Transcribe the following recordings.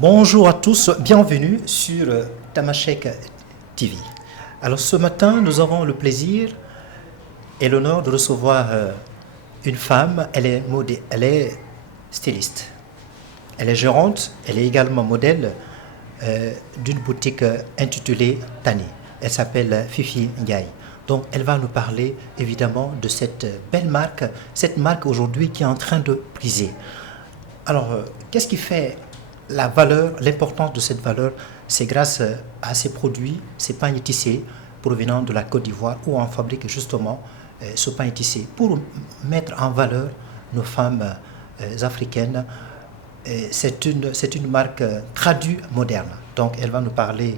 Bonjour à tous, bienvenue sur Tamashek TV. Alors ce matin, nous avons le plaisir et l'honneur de recevoir une femme. Elle est styliste, elle est gérante, elle est également modèle d'une boutique intitulée Tani. Elle s'appelle Fifi Ndiaye. Donc elle va nous parler évidemment de cette belle marque, cette marque aujourd'hui qui est en train de briser. Alors, qu'est-ce qui fait la valeur, l'importance de cette valeur? C'est grâce à ces produits, ces pagnes tissés provenant de la Côte d'Ivoire, où on fabrique justement ce pagne tissé pour mettre en valeur nos femmes africaines. C'est une marque traduite moderne. Donc, elle va nous parler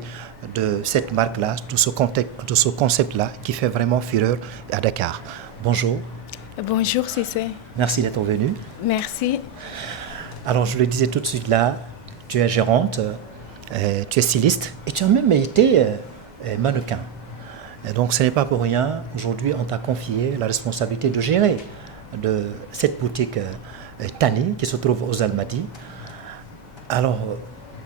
de cette marque-là, de ce concept-là qui fait vraiment fureur à Dakar. Bonjour. Bonjour Cissé. Merci d'être venu. Merci. Alors, je le disais tout de suite là, tu es gérante, tu es styliste et tu as même été mannequin. Et donc, ce n'est pas pour rien. Aujourd'hui, on t'a confié la responsabilité de gérer de cette boutique Tani qui se trouve aux Almadies. Alors,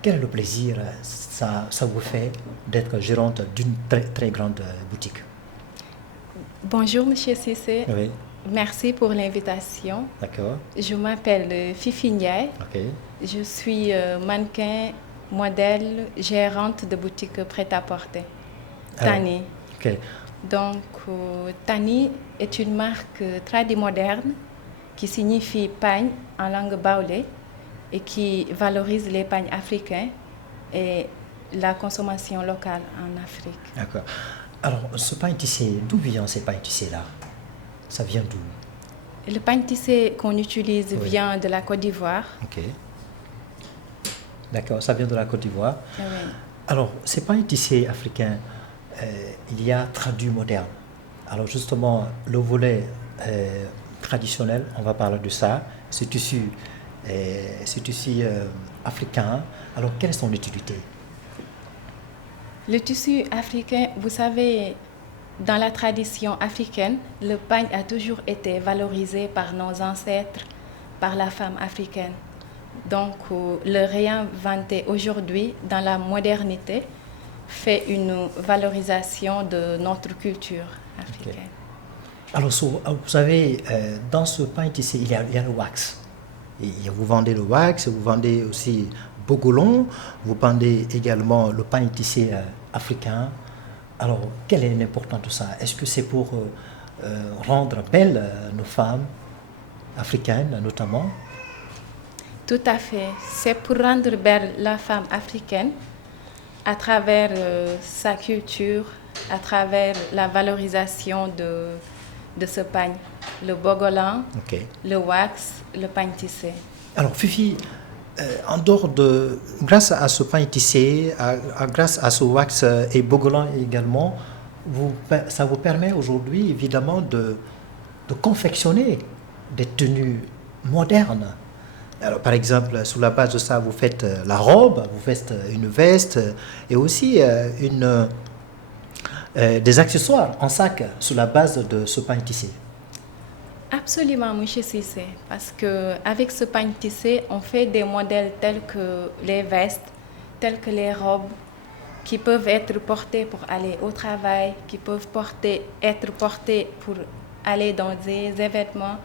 quel est le plaisir ça vous fait d'être gérante d'une très, très grande boutique? Bonjour Monsieur Cissé. Oui. Merci pour l'invitation. D'accord. Je m'appelle Fifi Ndiaye. Ok. Je suis mannequin, modèle, gérante de boutique prêt-à-porter. Tani. Ok. Donc, Tani est une marque tradie moderne qui signifie pagne en langue baoulé et qui valorise les pagnes africains et la consommation locale en Afrique. D'accord. Alors, ce pagne tissé, d'où vient ces pagnes tissés-là? Ça vient d'où? Le pagne tissé qu'on utilise Oui. vient de la Côte d'Ivoire. Ok. D'accord, ça vient de la Côte d'Ivoire. Oui. Alors, ces pagnes tissés africains, il y a traduit moderne. Alors, justement, le volet traditionnel, on va parler de ça. Ce tissu africain. Alors, quelle est son utilité? Le tissu africain, vous savez, dans la tradition africaine, le pagne a toujours été valorisé par nos ancêtres, par la femme africaine. Donc, le réinventer aujourd'hui dans la modernité fait une valorisation de notre culture africaine. Okay. Alors, vous savez, dans ce pagne tissé, il y a le wax. Et vous vendez le wax, vous vendez aussi bogolon, vous vendez également le pagne tissé africain. Alors, quelle est l'importance de ça? Est-ce que c'est pour rendre belles nos femmes africaines, notamment? Tout à fait. C'est pour rendre belle la femme africaine à travers sa culture, à travers la valorisation de ce pagne. Le bogolan, Okay. le wax, le pagne tissé. Alors, Fifi, grâce à ce pagne tissé, grâce à ce wax et bogolan également, ça vous permet aujourd'hui, évidemment, de confectionner des tenues modernes. Alors, par exemple, sous la base de ça, vous faites la robe, vous faites une veste et aussi des accessoires en sac sous la base de ce pagne tissé. Absolument, monsieur Cissé, parce qu'avec ce pagne tissé, on fait des modèles tels que les vestes, tels que les robes, qui peuvent être portées pour aller au travail, qui peuvent être portées pour aller dans des événements,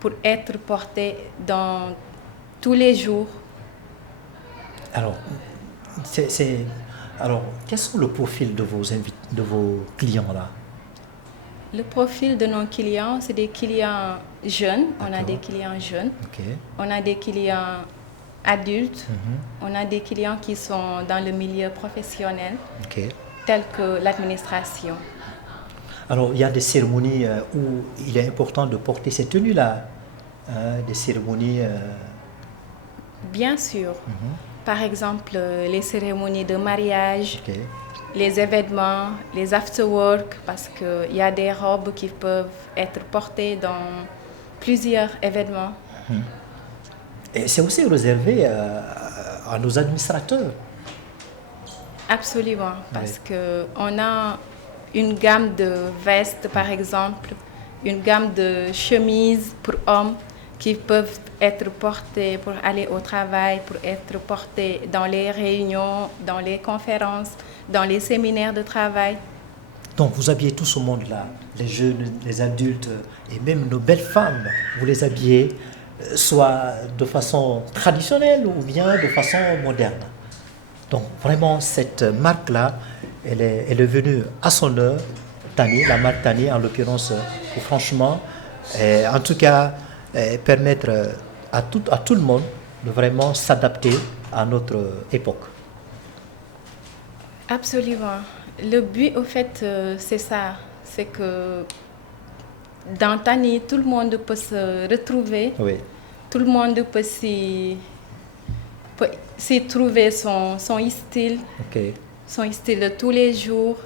pour être portées dans tous les jours. Alors, alors quels sont le profil de vos clients là? Le profil de nos clients, c'est des clients jeunes. On a D'accord. des clients jeunes. Ok. On a des clients adultes. Mhm. On a des clients qui sont dans le milieu professionnel, Ok. tels que l'administration. Alors, il y a des cérémonies où il est important de porter ces tenues-là. Des cérémonies. Bien sûr. Par exemple, les cérémonies de mariage, Ok. les événements, les after-work, parce qu'il y a des robes qui peuvent être portées dans plusieurs événements. Et c'est aussi réservé à nos administrateurs. Absolument, parce qu'on a une gamme de vestes, par exemple, une gamme de chemises pour hommes, qui peuvent être portés pour aller au travail, pour être portés dans les réunions, dans les conférences, dans les séminaires de travail. Donc vous habillez tout ce monde-là, les jeunes, les adultes et même nos belles femmes, vous les habillez soit de façon traditionnelle ou bien de façon moderne. Donc vraiment cette marque-là, elle est venue à son heure, Tani, la marque Tani en l'occurrence, pour franchement, en tout cas, permettre à tout le monde de vraiment s'adapter à notre époque. Absolument. Le but, au fait, c'est ça. C'est que dans Tani, tout le monde peut se retrouver. Oui. Tout le monde peut s'y trouver son style. Ok. Son style de tous les jours,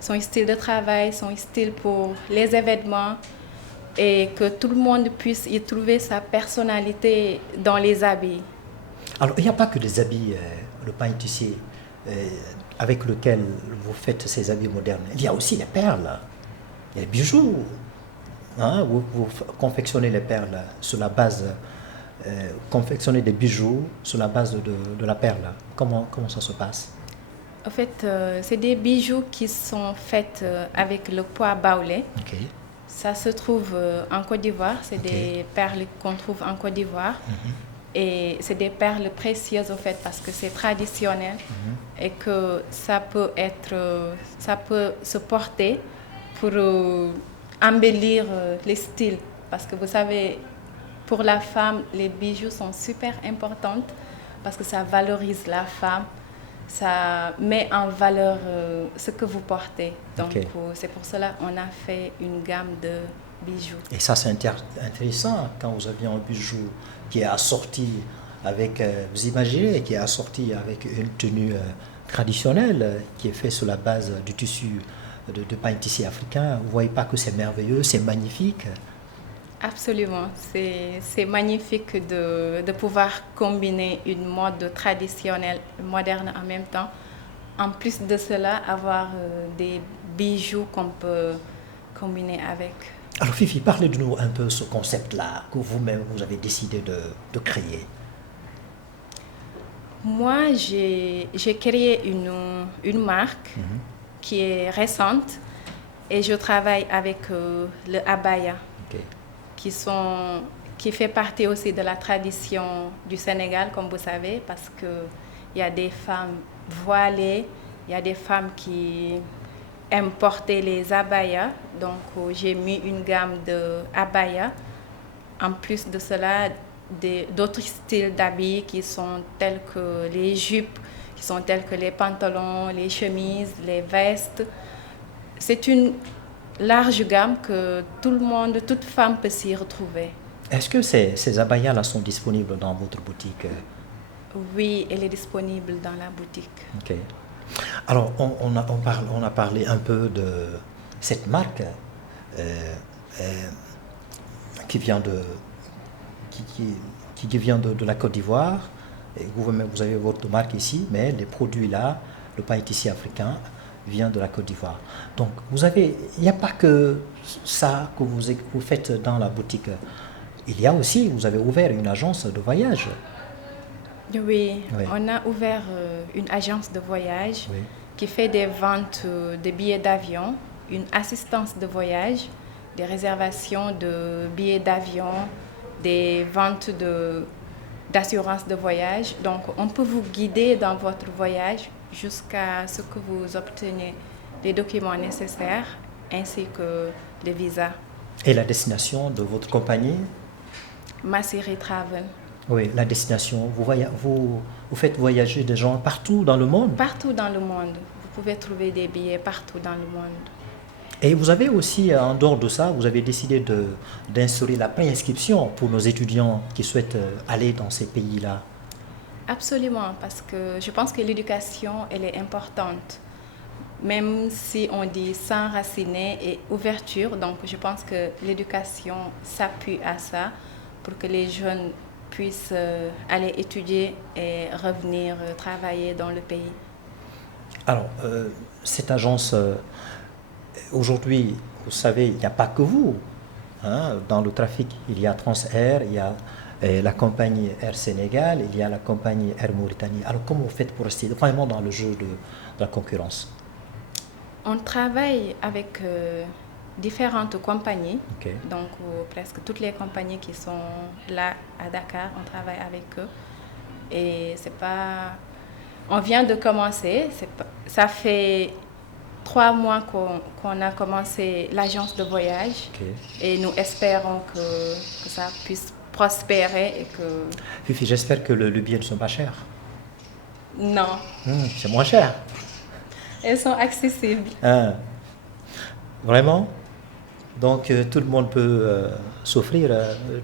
son style de travail, son style pour les événements. Et que tout le monde puisse y trouver sa personnalité dans les habits. Alors, il n'y a pas que des habits, le pain tissé, avec lequel vous faites ces habits modernes. Il y a aussi les perles, il y a les bijoux. Hein, vous confectionnez les perles sur la base, confectionnez des bijoux sur la base de la perle. Comment ça se passe? En fait, c'est des bijoux qui sont faits avec le pois baoulé. Ok. Ça se trouve en Côte d'Ivoire. C'est des perles qu'on trouve en Côte d'Ivoire. Et c'est des perles précieuses, au fait, parce que c'est traditionnel et que ça peut se porter pour embellir les styles. Parce que vous savez, pour la femme, les bijoux sont super importants parce que ça valorise la femme, ça met en valeur ce que vous portez. Donc, c'est pour cela qu'on a fait une gamme de bijoux. Et ça, c'est intéressant quand vous avez un bijou qui est assorti avec, vous imaginez, qui est assorti avec une tenue traditionnelle qui est faite sur la base du tissu de pain tissé africain. Vous ne voyez pas que c'est merveilleux, c'est magnifique? Absolument, c'est magnifique de pouvoir combiner une mode traditionnelle et moderne en même temps. En plus de cela, avoir des bijoux qu'on peut combiner avec. Alors Fifi, parlez-nous un peu de ce concept-là que vous-même vous avez décidé de créer. Moi, j'ai créé une marque qui est récente et je travaille avec le abaya, qui fait partie aussi de la tradition du Sénégal, comme vous savez, parce qu'il y a des femmes voilées, il y a des femmes qui aiment porter les abayas. Donc, j'ai mis une gamme de abayas. En plus de cela, d'autres styles d'habits qui sont tels que les jupes, qui sont tels que les pantalons, les chemises, les vestes. C'est une large gamme que tout le monde, toute femme peut s'y retrouver. Est-ce que ces abayas-là sont disponibles dans votre boutique? Oui, elle est disponible dans la boutique. Ok. Alors, on a parlé un peu de cette marque qui vient qui vient de la Côte d'Ivoire. Et vous avez votre marque ici, mais les produits là, le pain tissé africain, vient de la Côte d'Ivoire. Donc, il n'y a pas que ça que vous faites dans la boutique. Il y a aussi, vous avez ouvert une agence de voyage. Oui, on a ouvert une agence de voyage qui fait des ventes de billets d'avion, une assistance de voyage, des réservations de billets d'avion, des ventes d'assurance de voyage. Donc, on peut vous guider dans votre voyage jusqu'à ce que vous obteniez les documents nécessaires ainsi que le visa. Et la destination de votre compagnie? Massiri Travel. Oui, la destination. Vous faites voyager des gens partout dans le monde? Partout dans le monde. Vous pouvez trouver des billets partout dans le monde. Et vous avez aussi, en dehors de ça, vous avez décidé d'instaurer la préinscription pour nos étudiants qui souhaitent aller dans ces pays-là? Absolument, parce que je pense que l'éducation, elle est importante. Même si on dit s'enraciner et ouverture, donc je pense que l'éducation s'appuie à ça pour que les jeunes puissent aller étudier et revenir travailler dans le pays. Alors, cette agence, aujourd'hui, vous savez, il n'y a pas que vous. hein. Dans le trafic, il y a Transair, il y a la compagnie Air Sénégal, il y a la compagnie Air Mauritanie. Alors comment vous faites pour rester vraiment dans le jeu de la concurrence? On travaille avec différentes compagnies, Ok. donc presque toutes les compagnies qui sont là à Dakar, on travaille avec eux. Et c'est pas... On vient de commencer, ça fait 3 mois qu'on a commencé l'agence de voyage. Ok. Et nous espérons que ça puisse prospérer et que... Fifi, j'espère que le billet ne sont pas chers. Non, C'est moins cher. elles sont accessibles. Hein. Vraiment? Donc tout le monde peut s'offrir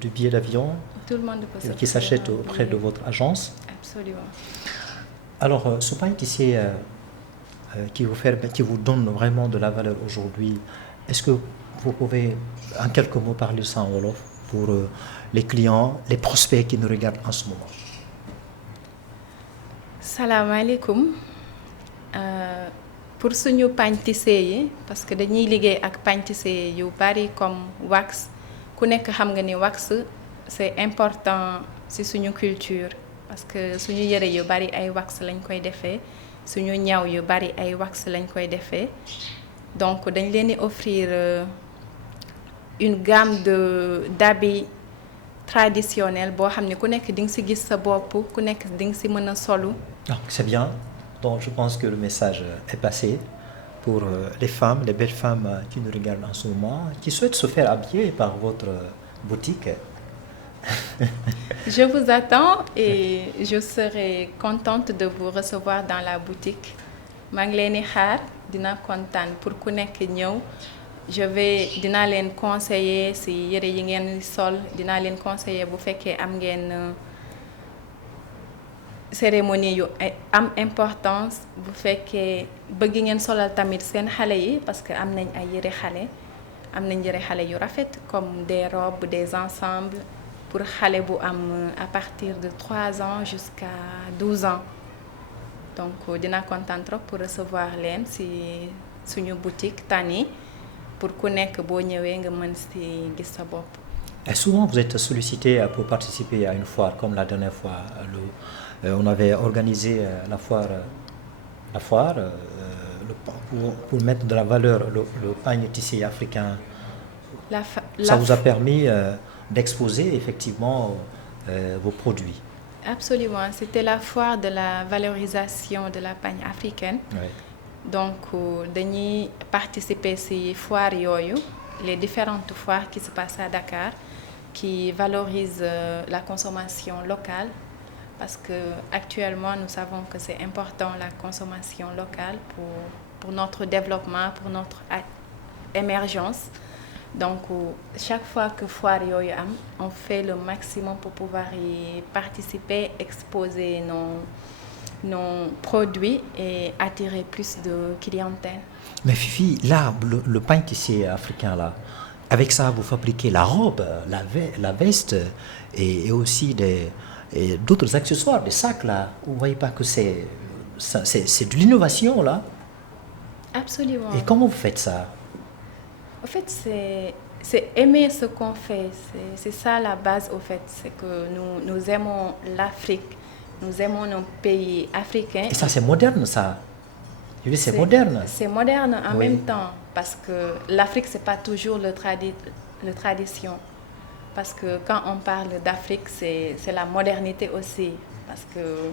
du billet d'avion Tout le monde peut se qui faire s'achète un auprès de billet. votre agence. Absolument. Alors, ce pain tissé qui vous donne vraiment de la valeur aujourd'hui, est-ce que vous pouvez en quelques mots parler ça en Wolof pour les clients, les prospects qui nous regardent en ce moment? Salaamaaleykum. Pour suñu pagne tissé yi parce que dañuy liggéey ak pagne tissé yu bari comme wax ku nekk xam nga ni wax c'est important ci suñu culture parce que suñu yëre yu bari ay wax lañ koy defee suñu ñaw yu bari ay wax lañ koy defee donc dañ leen di offrir une gamme d'habits traditionnels boo xam ne ku nekk di nga ci gis sa bopp ku nekk di nga ci mën a solu. Ah, c'est bien. Donc je pense que le message est passé pour les femmes, les belles femmes qui nous regardent en ce moment, qui souhaitent se faire habiller par votre boutique. Je vous attends et je serai contente de vous recevoir dans la boutique. maa ngi leen di xaar dina kontaan pour ku nekk ñëw dinaa leen conseiller ci yëre yi ngeen sol dinaa leen conseiller bu fekkee am ngeen cérémonie yu am importance bu fekkee bëgg ngeen solal tamit seen xale yi parce que am nañ ay yëre xale am nañ yëre xale yu rafet comme des robes des ensembles pour xale bu am à partir de 3 ans jusqu'à 12 ans donc dina kontaan trop pour recevoir leen ci suñu boutique Tani pour ku nekk boo ñëwee nga mën ci gis sa bopp. Et souvent vous êtes sollicité pour participer à une foire comme la dernière fois. On avait organisé la foire pour mettre de la valeur le pagne tissé africain. Ça vous a permis d'exposer effectivement vos produits. Absolument, c'était la foire de la valorisation de la pagne africaine. Oui. Donc dañuy participer ci foire yooyu les différentes foires qui se passent à Dakar qui valorisent la consommation locale. Parce que actuellement nous savons que c'est important la consommation locale pour notre développement, pour notre émergence. Donc chaque fois que foire yooyu am, on fait le maximum pour pouvoir y participer, exposer nos produits et attirer plus de clientèle. Mais Fifi, là, le pain tissé africain là, avec ça vous fabriquez la robe, la veste et aussi et d'autres accessoires, des sacs là. Vous ne voyez pas que c'est de l'innovation là? Absolument. Et comment vous faites ça? En fait, c'est aimer ce qu'on fait. C'est ça la base au fait. C'est que nous aimons l'Afrique, nous aimons nos pays africains. Et ça c'est moderne ça? Je dis c'est moderne. C'est moderne en Oui. même temps parce que l'Afrique c'est pas toujours le tradition. Parce que quand on parle d'Afrique, c'est la modernité aussi. Parce que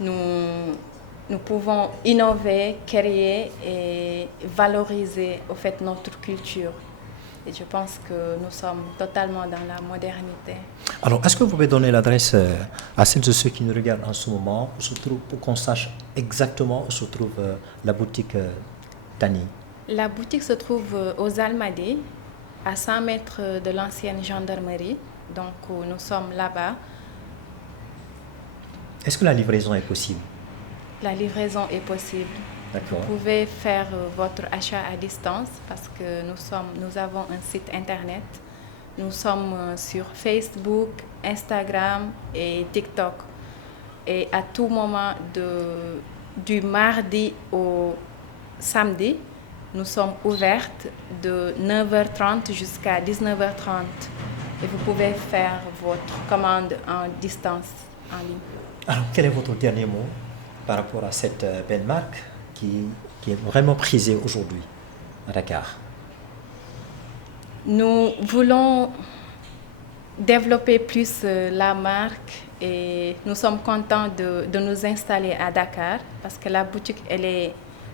nous pouvons innover, créer et valoriser au fait notre culture. Et je pense que nous sommes totalement dans la modernité. Alors, est-ce que vous pouvez donner l'adresse à celles et ceux qui nous regardent en ce moment pour qu'on sache exactement où se trouve la boutique Tani? La boutique se trouve aux Almadies, à 100 mètres de l'ancienne gendarmerie. Donc, nous sommes là-bas. Est-ce que la livraison est possible? La livraison est possible. D'accord. Vous pouvez faire votre achat à distance parce que nous avons un site internet. Nous sommes sur Facebook, Instagram et TikTok. Et à tout moment du mardi au samedi, nous sommes ouvertes de 9h30 jusqu'à 19h30. Et vous pouvez faire votre commande en distance, en ligne. Alors, quel est votre dernier mot par rapport à cette belle marque qui est vraiment prisée aujourd'hui à Dakar? Nous voulons développer plus la marque et nous sommes contents de nous installer à Dakar parce que la boutique, elle est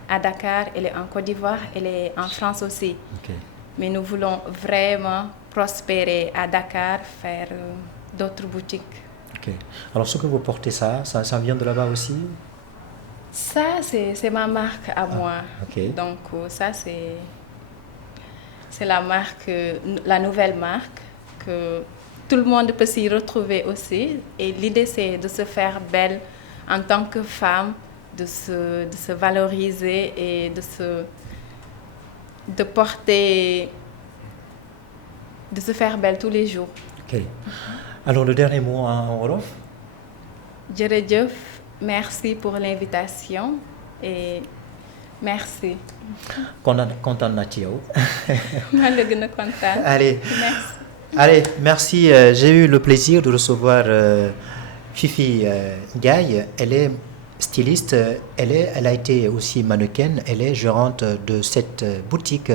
à Dakar, elle est en Côte d'Ivoire, elle est en France aussi. Okay. Mais nous voulons vraiment prospérer à Dakar, faire d'autres boutiques. Okay. Alors, ce que vous portez, ça vient de là-bas aussi? Ça, c'est ma marque à moi. Okay. Donc, ça, c'est la marque, la nouvelle marque que tout le monde peut s'y retrouver aussi. Et l'idée, c'est de se faire belle en tant que femme, de se valoriser et de porter, de se faire belle tous les jours. Ok. Alors, le dernier mot en wolof? Jërëjëf, merci pour l'invitation et merci. Kontaan naa ci yow. maa la gën a kontaan. Allez. Merci. Allez, merci. J'ai eu le plaisir de recevoir Fifi Ndiaye. Elle est styliste, elle a été aussi mannequin, elle est gérante de cette boutique,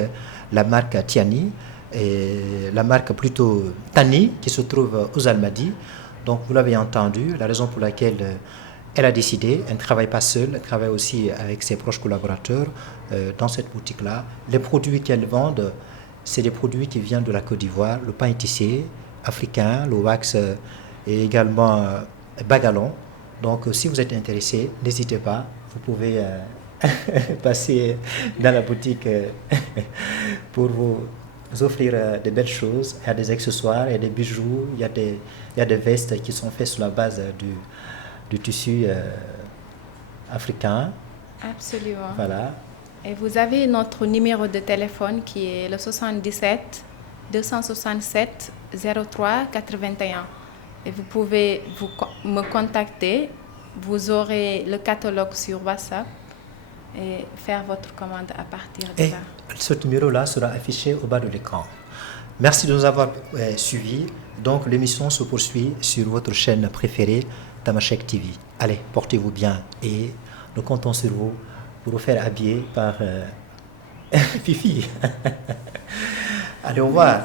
la marque Tiani, et la marque plutôt Tani, qui se trouve aux Almadies. Donc vous l'avez entendu, la raison pour laquelle elle a décidé, elle ne travaille pas seule, elle travaille aussi avec ses proches collaborateurs dans cette boutique-là. Les produits qu'elle vend, c'est des produits qui viennent de la Côte d'Ivoire, le pain tissé africain, le wax et également bagalon. Donc si vous êtes intéressé, n'hésitez pas, vous pouvez passer dans la boutique pour vous offrir de belles choses. Il y a des accessoires, il y a des bijoux, il y a des vestes qui sont faites sur la base du tissu africain. Absolument. Voilà. Et vous avez notre numéro de téléphone qui est le 77 267 03 81. Et vous pouvez me contacter. Vous aurez le catalogue sur WhatsApp et faire votre commande à partir de là. Et ce numéro-là sera affiché au bas de l'écran. Merci de nous avoir suivis. Donc l'émission se poursuit sur votre chaîne préférée, Tamashek TV. Allez, portez-vous bien et nous comptons sur vous pour vous faire habiller par Fifi. Allez, au revoir.